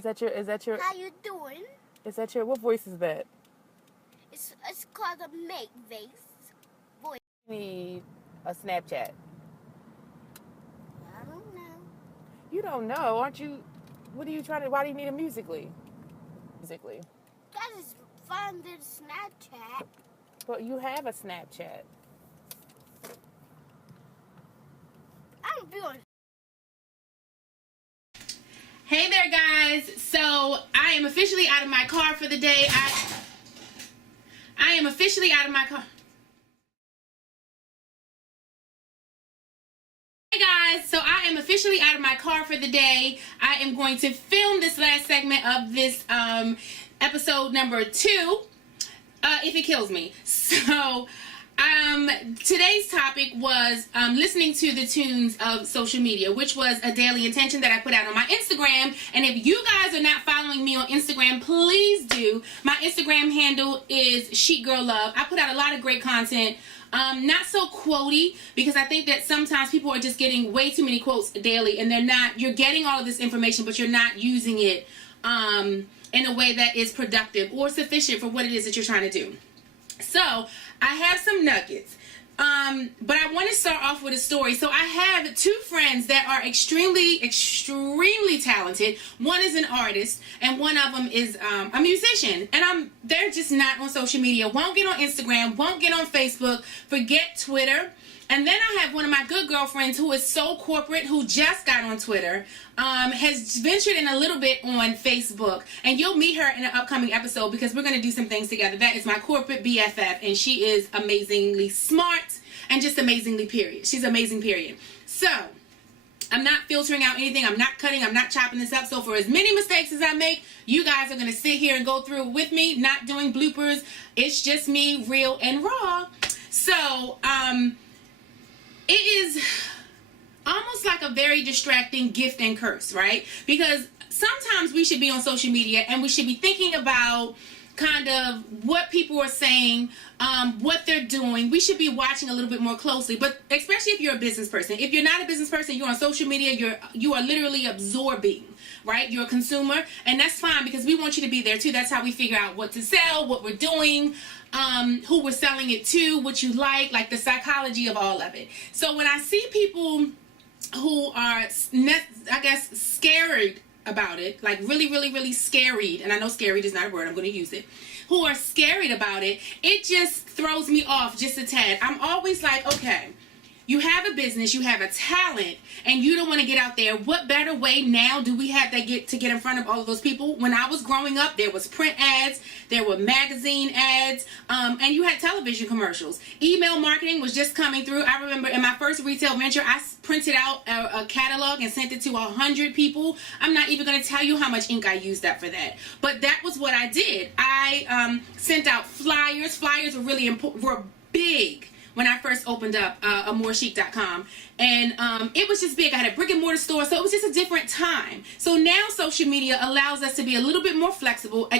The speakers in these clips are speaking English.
Is that your How you doing? is that your what voice is that? It's called a make face voice. You need a Snapchat. I don't know. You don't know, aren't you? What are you trying to? Why do you need a Musically? Musically. That is fun than Snapchat. But you have a Snapchat. I'm doing. Hey there, guys. So I am officially out of my car for the day. I am officially out of my car. Hey guys, so I am officially out of my car for the day. I am going to film this last segment of this episode number 2, if it kills me. So today's topic was listening to the tunes of social media, which was a daily intention that I put out on my Instagram. And if you guys are not following me on Instagram, please do. My Instagram handle is Chic Girl Love. I put out a lot of great content. Not so quotey, because I think that sometimes people are just getting way too many quotes daily, and you're getting all of this information, but you're not using it in a way that is productive or sufficient for what it is that you're trying to do. So I have some nuggets, but I want to start off with a story. So I have 2 friends that are extremely talented. One is an artist, and one of them is a musician. And they're just not on social media. Won't get on Instagram. Won't get on Facebook. Forget Twitter. And then I have one of my good girlfriends who is so corporate, who just got on Twitter, has ventured in a little bit on Facebook. And you'll meet her in an upcoming episode because we're going to do some things together. That is my corporate BFF, and she is amazingly smart and just amazingly period. She's amazing, period. So I'm not filtering out anything. I'm not cutting. I'm not chopping this up. So for as many mistakes as I make, you guys are going to sit here and go through it with me, not doing bloopers. It's just me, real and raw. So, it is almost like a very distracting gift and curse, right? Because sometimes we should be on social media and we should be thinking about kind of what people are saying, what they're doing. We should be watching a little bit more closely, but especially if you're a business person. If you're not a business person, you're on social media, you are literally absorbing, right? You're a consumer, and that's fine because we want you to be there too. That's how we figure out what to sell, what we're doing, who we're selling it to, what you like the psychology of all of it. So when I see people who are, I guess, scared about it, like really scaried, and I know scaried is not a word, I'm going to use it, who are scared about it, it just throws me off just a tad. I'm always like, okay, you have a business, you have a talent, and you don't want to get out there. What better way now do we have to get in front of all of those people? When I was growing up, there was print ads, there were magazine ads, and you had television commercials. Email marketing was just coming through. I remember in my first retail venture, I printed out a catalog and sent it to 100 people. I'm not even going to tell you how much ink I used up for that. But that was what I did. I sent out flyers. Flyers were really important, were big when I first opened up amorechic.com, and it was just big. I had a brick and mortar store, so it was just a different time. So now social media allows us to be a little bit more flexible,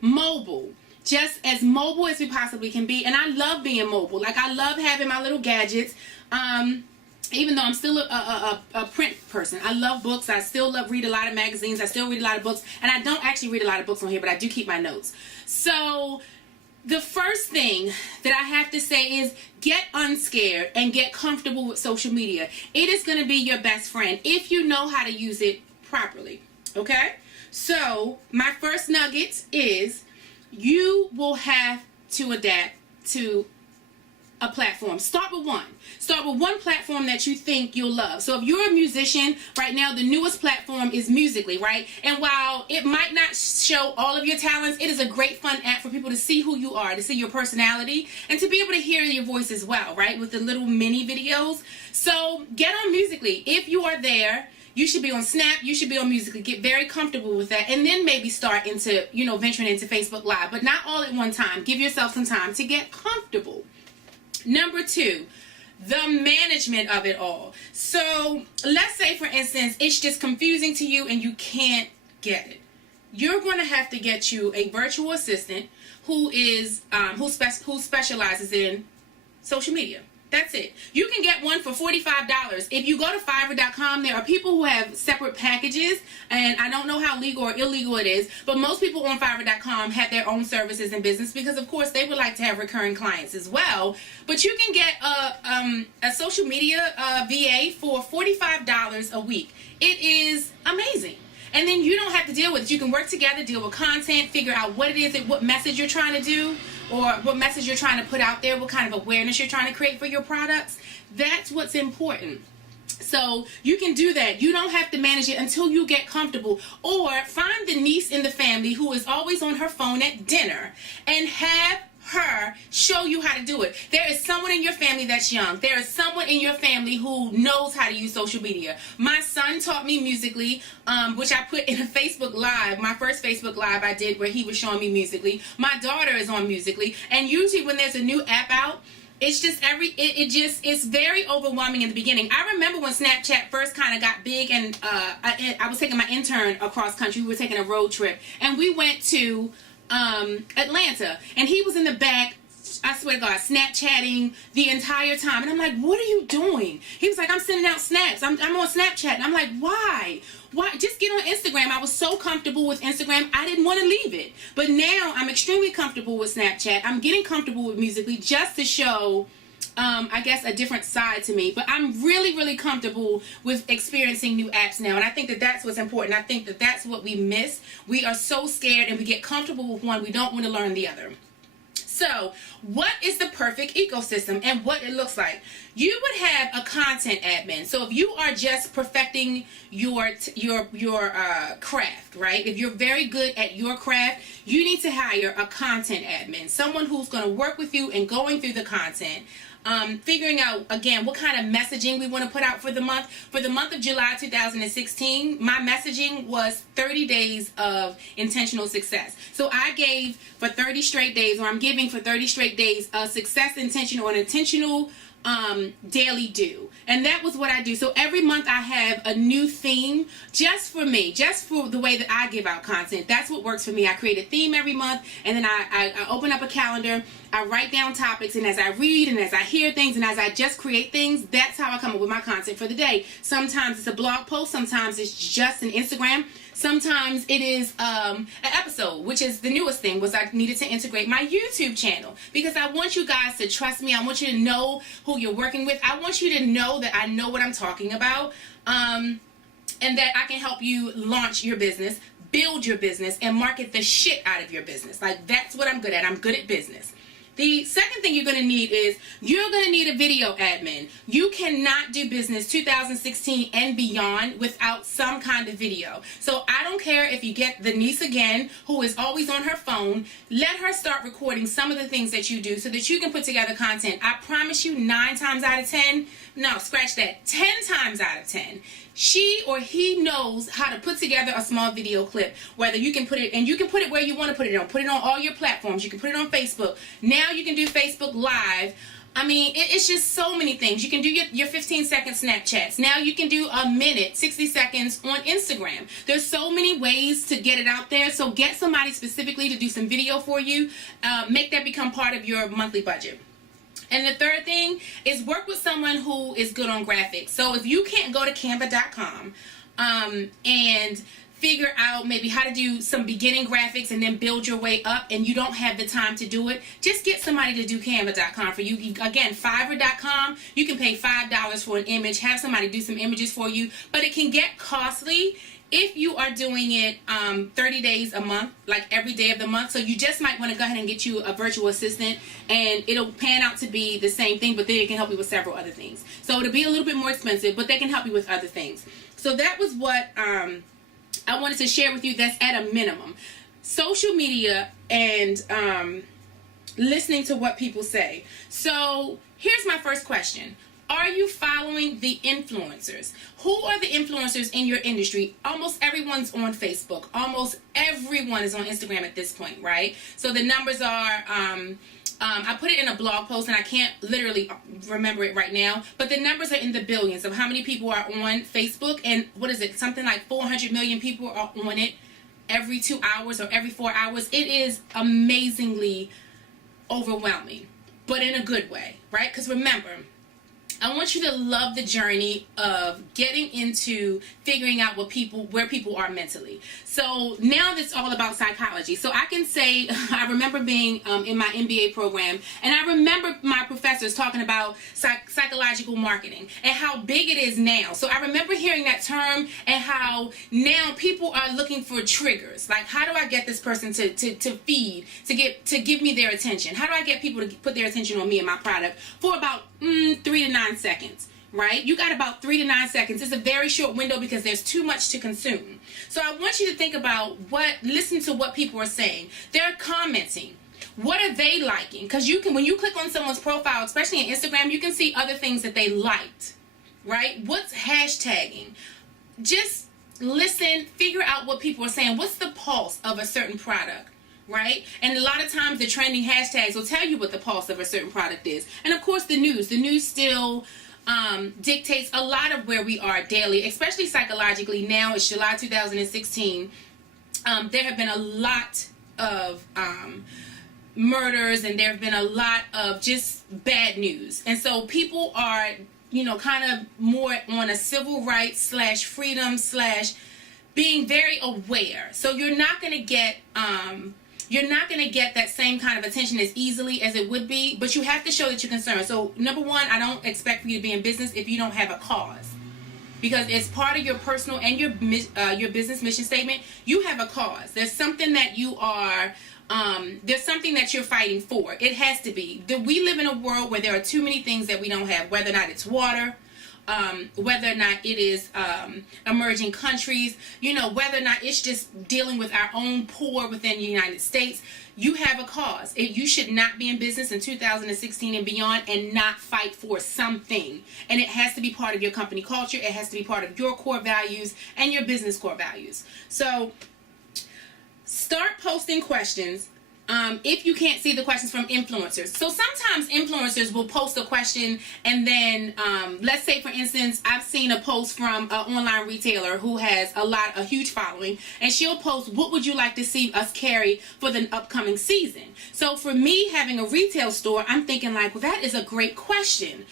mobile, just as mobile as we possibly can be. And I love being mobile. Like, I love having my little gadgets. Even though I'm still a print person. I love books. I still read a lot of magazines. I still read a lot of books, and I don't actually read a lot of books on here, but I do keep my notes. So the first thing that I have to say is get unscared and get comfortable with social media. It is going to be your best friend if you know how to use it properly. Okay? So my first nugget is you will have to adapt to a platform. Start with one. Start with one platform that you think you'll love. So if you're a musician, right now the newest platform is Musically, right? And while it might not show all of your talents, it is a great fun app for people to see who you are, to see your personality, and to be able to hear your voice as well, right? With the little mini videos. So get on Musically. If you are there, you should be on Snap, you should be on Musically. Get very comfortable with that, and then maybe start into, venturing into Facebook Live, but not all at one time. Give yourself some time to get comfortable. Number 2, the management of it all. So let's say, for instance, it's just confusing to you and you can't get it. You're going to have to get you a virtual assistant who specializes in social media. That's it. You can get one for $45. If you go to Fiverr.com, there are people who have separate packages, and I don't know how legal or illegal it is, but most people on Fiverr.com have their own services and business because, of course, they would like to have recurring clients as well. But you can get a social media VA for $45 a week. It is amazing. And then you don't have to deal with it. You can work together, deal with content, figure out what it is, what message you're trying to do, or what message you're trying to put out there, what kind of awareness you're trying to create for your products. That's what's important. So you can do that. You don't have to manage it until you get comfortable. Or find the niece in the family who is always on her phone at dinner and have her show you how to do it. There is someone in your family that's young. There is someone in your family who knows how to use social media. My son taught me Musical.ly, which I put in a Facebook Live. My first Facebook Live I did where he was showing me Musical.ly. My daughter is on Musical.ly, and usually when there's a new app out, it's just it's very overwhelming in the beginning. I remember when Snapchat first kind of got big, and I was taking my intern across country. We were taking a road trip, and we went to Atlanta, and he was in the back, I swear to God, Snapchatting the entire time. And I'm like, what are you doing? He was like, I'm sending out snaps. I'm on Snapchat. And I'm like, why? Just get on Instagram. I was so comfortable with Instagram, I didn't want to leave it. But now I'm extremely comfortable with Snapchat. I'm getting comfortable with Musical.ly just to show I guess a different side to me, but I'm really, really comfortable with experiencing new apps now, and I think that that's what's important. I think that that's what we miss. We are so scared, and we get comfortable with one, we don't want to learn the other. So, what is the perfect ecosystem and what it looks like? You would have a content admin. So if you are just perfecting your craft, right? If you're very good at your craft, you need to hire a content admin, someone who's going to work with you and going through the content. Figuring out, again, what kind of messaging we want to put out for the month. For the month of July 2016, my messaging was 30 days of intentional success. So I gave for 30 straight days, or I'm giving for 30 straight days, a success intention or an intentional daily do. And that was what I do. So every month I have a new theme just for me, just for the way that I give out content. That's what works for me. I create a theme every month, and then I open up a calendar, I write down topics, and as I read and as I hear things and as I just create things, that's how I come up with my content for the day. Sometimes it's a blog post, sometimes it's just an Instagram, sometimes it is an episode, which is the newest thing, was I needed to integrate my YouTube channel, because I want you guys to trust me. I want you to know who you're working with. I want you to know that I know what I'm talking about, and that I can help you launch your business, build your business, and market the shit out of your business. Like, that's what I'm good at. I'm good at business. The second thing you're going to need is you're going to need a video admin. You cannot do business 2016 and beyond without some kind of video. So I don't care if you get the niece again who is always on her phone. Let her start recording some of the things that you do so that you can put together content. I promise you 9 times out of 10, no, scratch that, 10 times out of 10, she or he knows how to put together a small video clip, whether you can put it, and you can put it where you want to put it on. Put it on all your platforms. You can put it on Facebook. Now you can do Facebook Live. I mean, it's just so many things. You can do your 15-second Snapchats. Now you can do a minute, 60 seconds on Instagram. There's so many ways to get it out there. So get somebody specifically to do some video for you. Make that become part of your monthly budget. And the third thing is work with someone who is good on graphics. So if you can't go to Canva.com and figure out maybe how to do some beginning graphics and then build your way up, and you don't have the time to do it, just get somebody to do Canva.com for you. Again, Fiverr.com, you can pay $5 for an image, have somebody do some images for you, but it can get costly if you are doing it 30 days a month, like every day of the month. So you just might want to go ahead and get you a virtual assistant, and it'll pan out to be the same thing, but then it can help you with several other things. So it'll be a little bit more expensive, but they can help you with other things. So that was what I wanted to share with you. That's at a minimum. Social media and listening to what people say. So here's my first question. Are you following the influencers? Who are the influencers in your industry? Almost everyone's on Facebook. Almost everyone is on Instagram at this point, right? So the numbers are, I put it in a blog post, and I can't literally remember it right now, but the numbers are in the billions of how many people are on Facebook, and what is it? Something like 400 million people are on it every 2 hours or every 4 hours. It is amazingly overwhelming, but in a good way, right? Because remember, I want you to love the journey of getting into figuring out where people are mentally. So now it's all about psychology. So I can say I remember being in my MBA program, and I remember my professors talking about psychological marketing and how big it is now. So I remember hearing that term and how now people are looking for triggers. Like, how do I get this person to give me their attention? How do I get people to put their attention on me and my product for about 3 to 9 seconds, right? You got about 3 to 9 seconds. It's a very short window because there's too much to consume. So I want you to think about listen to what people are saying. They're commenting. What are they liking? Because when you click on someone's profile, especially on Instagram, you can see other things that they liked, right? What's hashtagging? Just listen, figure out what people are saying. What's the pulse of a certain product? Right? And a lot of times the trending hashtags will tell you what the pulse of a certain product is. And of course the news still dictates a lot of where we are daily, especially psychologically. Now it's July 2016. There have been a lot of murders, and there have been a lot of just bad news. And so people are, kind of more on a civil rights / freedom / being very aware. So you're not going to get that same kind of attention as easily as it would be, but you have to show that you're concerned. So number one, I don't expect for you to be in business if you don't have a cause, because it's part of your personal and your business mission statement. You have a cause. There's something that you are. There's something that you're fighting for. It has to be. We live in a world where there are too many things that we don't have, whether or not it's water, whether or not it is emerging countries, whether or not it's just dealing with our own poor within the United States. You have a cause. You should not be in business in 2016 and beyond and not fight for something. And it has to be part of your company culture. It has to be part of your core values and your business core values. So start posting questions. If you can't see the questions from influencers. So sometimes influencers will post a question, and then let's say, for instance, I've seen a post from an online retailer who has a huge following, and she'll post, what would you like to see us carry for the upcoming season? So for me, having a retail store, I'm thinking like, well, that is a great question.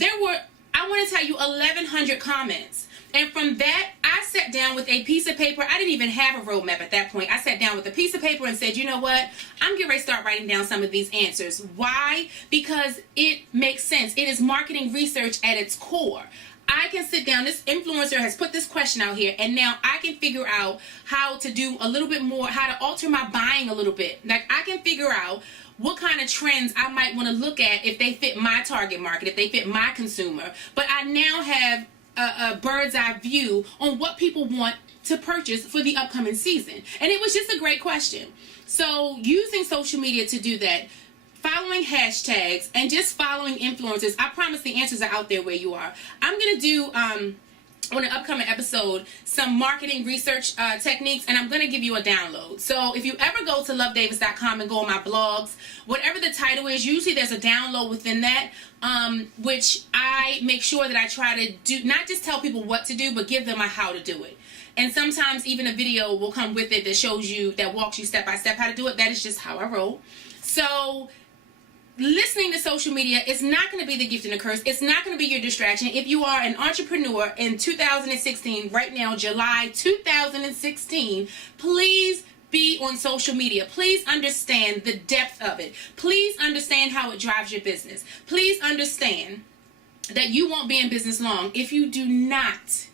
I want to tell you, 1,100 comments. And from that, I sat down with a piece of paper. I didn't even have a roadmap at that point. I sat down with a piece of paper and said, you know what? I'm getting ready to start writing down some of these answers. Why? Because it makes sense. It is marketing research at its core. I can sit down. This influencer has put this question out here, and now I can figure out how to do a little bit more, how to alter my buying a little bit. Like, I can figure out what kind of trends I might want to look at if they fit my target market, if they fit my consumer. But I now have a bird's eye view on what people want to purchase for the upcoming season. And it was just a great question. So using social media to do that, following hashtags, and just following influencers, I promise the answers are out there where you are. I'm going to do on an upcoming episode some marketing research techniques, and I'm going to give you a download. So if you ever go to lovedavis.com and go on my blogs, whatever the title is, usually there's a download within that, which I make sure that I try to do, not just tell people what to do, but give them a how to do it. And sometimes even a video will come with it that shows you, that walks you step by step how to do it. That is just how I roll. So listening to social media is not going to be the gift and the curse. It's not going to be your distraction. If you are an entrepreneur in 2016, right now, July 2016, please be on social media. Please understand the depth of it. Please understand how it drives your business. Please understand that you won't be in business long if you do not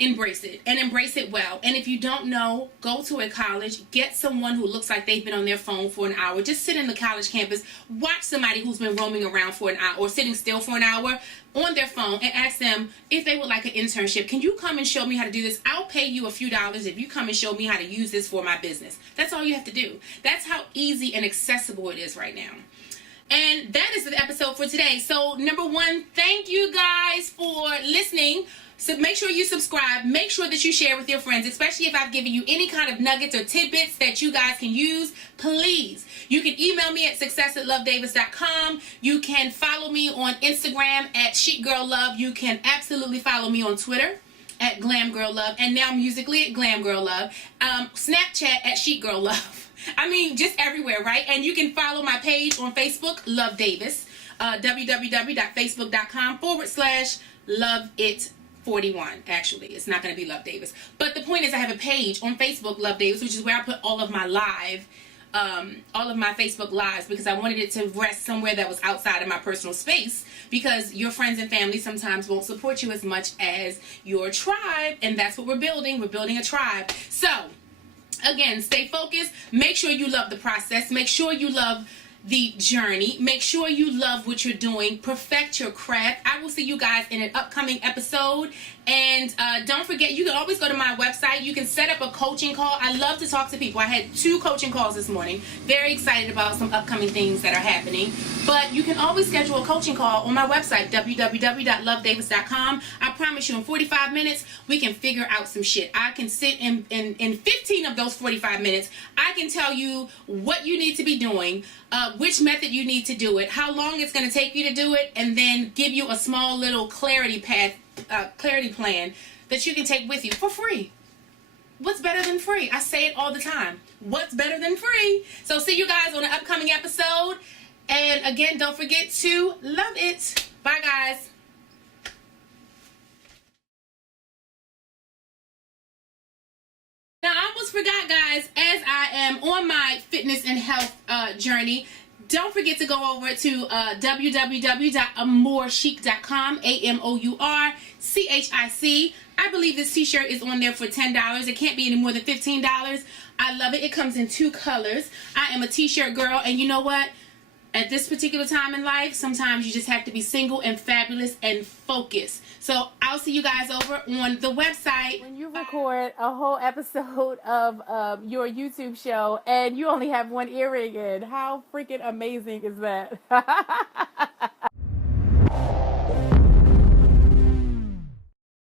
embrace it, and embrace it well. And if you don't know, go to a college, get someone who looks like they've been on their phone for an hour. Just sit in the college campus, watch somebody who's been roaming around for an hour or sitting still for an hour on their phone, and ask them if they would like an internship. Can you come and show me how to do this? I'll pay you a few dollars if you come and show me how to use this for my business. That's all you have to do. That's how easy and accessible it is right now. And that is the episode for today. So number one, thank you guys for listening. So make sure you subscribe. Make sure that you share with your friends, especially if I've given you any kind of nuggets or tidbits that you guys can use. Please, you can email me at success@lovedavis.com. You can follow me on Instagram at ChicGirlLove. You can absolutely follow me on Twitter at GlamGirlLove, and now musically at GlamGirlLove. Snapchat at ChicGirlLove. I mean, just everywhere, right? And you can follow my page on Facebook, Love Davis. www.facebook.com/loveit41. Actually, it's not going to be Love Davis. But the point is, I have a page on Facebook, Love Davis, which is where I put all of my Facebook lives, because I wanted it to rest somewhere that was outside of my personal space, because your friends and family sometimes won't support you as much as your tribe, and that's what we're building. We're building a tribe. So, again, stay focused. Make sure you love the process. Make sure you love the journey. Make sure you love what you're doing. Perfect your craft. I will see you guys in an upcoming episode. And don't forget, you can always go to my website. You can set up a coaching call. I love to talk to people. I had 2 coaching calls this morning. Very excited about some upcoming things that are happening. But you can always schedule a coaching call on my website, www.lovedavis.com. I promise you, in 45 minutes, we can figure out some shit. I can sit in 15 of those 45 minutes. I can tell you what you need to be doing, which method you need to do it, how long it's going to take you to do it, and then give you a small little clarity plan that you can take with you for free. What's better than free? I say it all the time. What's better than free? So see you guys on an upcoming episode. And again, don't forget to love it. Bye, guys. Now, I almost forgot, guys, as I am on my fitness and health journey, don't forget to go over to www.amourchic.com, AMOURCHIC. I believe this t-shirt is on there for $10. It can't be any more than $15. I love it. It comes in 2 colors. I am a t-shirt girl, and you know what? At this particular time in life, sometimes you just have to be single and fabulous and focused. So I'll see you guys over on the website. When you record a whole episode of your YouTube show and you only have 1 earring in, how freaking amazing is that?